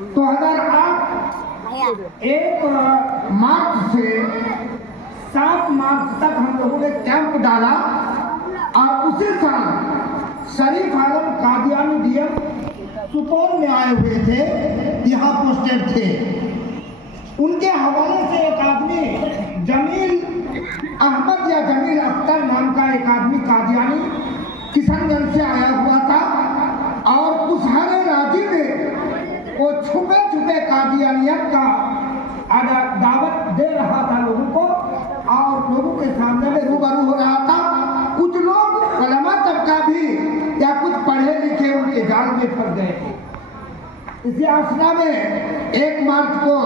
2008 1 मार्च से 7 मार्च तक हम लोगों ने कैंप डाला और उसी साल शरीफ आलम कादियानी डीएम सुपौल में आए हुए थे, यहाँ पोस्टेड थे। उनके हवाले से एक आदमी जमील अहमद या जमील अख्तर नाम का एक आदमी कादियानी किशनगंज से आया हुआ था और उस हरे राजी में वो छुपे छुपे कादियानियत का दावत दे रहा था लोगों को और लोगों के सामने में रूबरू हो रहा था। कुछ लोग उलमा तबका भी या कुछ पढ़े लिखे उनके जाल में फंस गए थे। इसी आसना में 1 मार्च को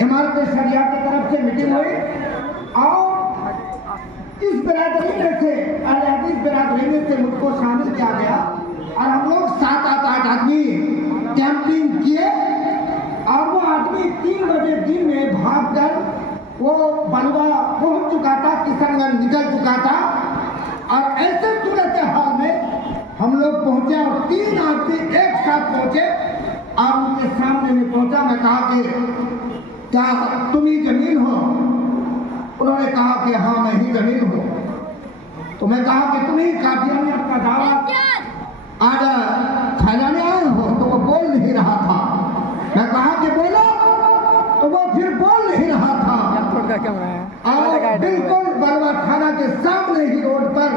इमारत शरिया की तरफ से मीटिंग हुई और इस बिरादरी में से अल-हदीस बिरादरी में से मुझको शामिल किया गया और हम लोग 7-8 आदमी कैंपिंग किए और वो आदमी 3 बजे दिन में भागकर वो बलवा पहुंच चुका था, किशनगंज निकल चुका था और ऐसे सूरत हाल में हम लोग पहुंचे और 3 आदमी एक साथ पहुंचे और उनके सामने में पहुंचा। मैं कहा कि क्या तुम ही जमील हो? उन्होंने कहा कि हाँ मैं ही जमील हूँ। तो मैं कहा कि तुम ही कादियानी का दावा आज फैलाने आए हो? तो वो बोल नहीं रहा था। मैं कहा कि बोलो, तो वो फिर बोल नहीं रहा था और बिल्कुल बलवा थाना के सामने ही रोड पर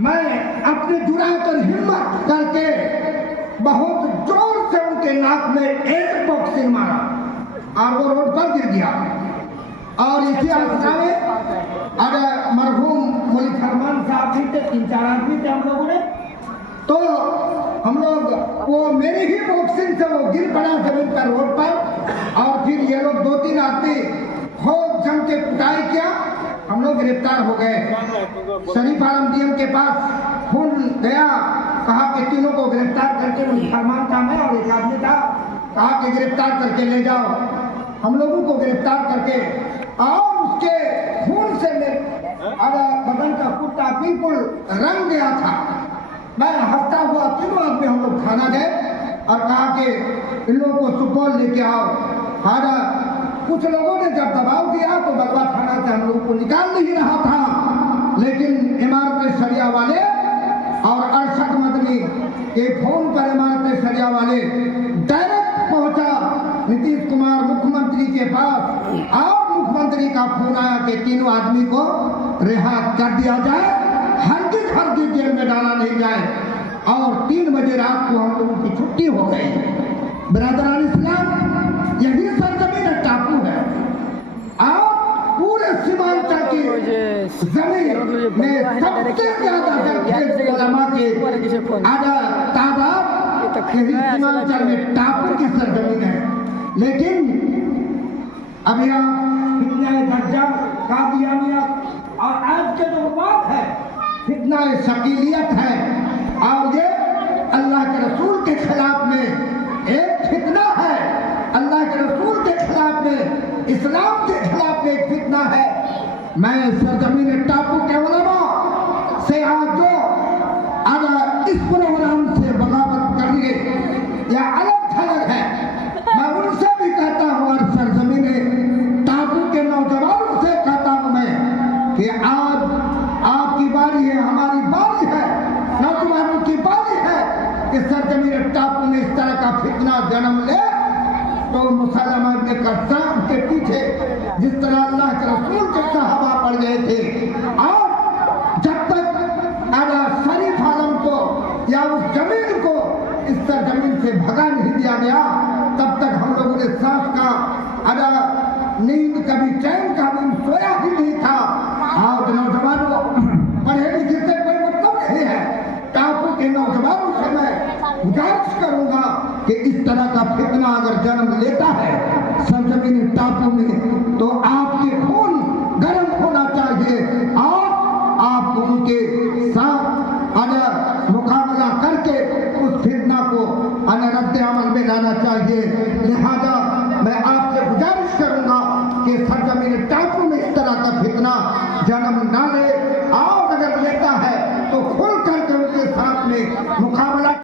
मैं अपने जुरात और हिम्मत करके बहुत जोर से उनके नाक में एक बॉक्सिंग मारा और वो रोड पर गिर गया। और इसी अवस्था में अगर मरहूम मौलवी फरमान साहब भी थे, 3-4 आदमी थे हम लोगों ने, तो हम लोग वो मेरी ही बॉक्सिंग से वो गिर पड़ा जमीन पर रोड पर और फिर ये लोग 2-3 आदमी खूब जम के कुटाई किया। हम लोग गिरफ्तार हो गए। शरीफ आलम डीएम के पास फोन गया, कहा कि तीनों को गिरफ्तार करके फरमान था मैं और एक आदमी था, कहा कि गिरफ्तार करके ले जाओ। हम लोगों को गिरफ्तार करके और उसके खून से बदन का कुर्ता बिल्कुल रंग गया था। मैं हंसता हुआ तीनों आदमी हम लोग थाना गए और कहा कि इन लोगों को सुपौल लेके आओ। हारा कुछ लोगों ने जब दबाव दिया तो बलवा थाना से हम लोगों को निकाल नहीं रहा था, लेकिन इमारत शरिया वाले और अरशद मदनी के फोन पर इमारत शरिया वाले डायरेक्ट पहुंचा नीतीश कुमार मुख्यमंत्री के पास और मुख्यमंत्री का फोन आया कि तीनों आदमी को रिहा कर दिया जाए, हरगिज जेल में डाला नहीं जाए। और 3 बजे रात को हम लोगों की छुट्टी हो गई। बिरादरान इस्लाम यही सरजमीन टापू है और पूरे सीमांचल की जमीन में सबसे ज्यादा उलमा के तादाद यही सीमांचल में टापू की सरजमीन है। लेकिन अभी आप फितना दज्जाल, कादियानियत और आज के जो बात है फितना शकीलियत है और ये अल्लाह के रसूल के खिलाफ में एक फितना है, अल्लाह के रसूल के खिलाफ में, इस्लाम के खिलाफ में एक फितना है। मैं सरजमीन टापू के उलमा से आज जो अगर इस प्रोग्राम से बगावत करेंगे या अलग थलग है, मैं उनसे भी कहता हूँ और सरजमीन टापू के नौजवानों से कहता हूँ मैं कि आज आपकी बारी है, हमारी बारी है, नौजवानों की बारी है कि सरजमीन टापू में इस तरह का फितना जन्म ले तो मुसलमा इब्न कस्साम के पीछे जिस तरह अल्लाह के रसूल के सहाबा पड़ गए थे और जब तक अगर शरीफ आलम को या उस जमीन को इस सरजमीन से भगा नहीं दिया गया तब तक हम लोगों ने सांस का अगर नींद कभी चैन का नींद सोया ही नहीं था। आज नौजवानों पढ़े लिखे से कोई मतलब नहीं है, टापू के नौजवानों से मैं गुजारिश करूंगा कि इस तरह का फितना अगर जन्म लेता है सरजमीन टापू में तो आपके खून गर्म होना चाहिए और आप उनके साथ अगर मुकाबला करके उस फितना को रद्द अमल में लाना चाहिए। लिहाजा मैं आपसे गुजारिश करूंगा कि सरजमीन टापू में इस तरह का फितना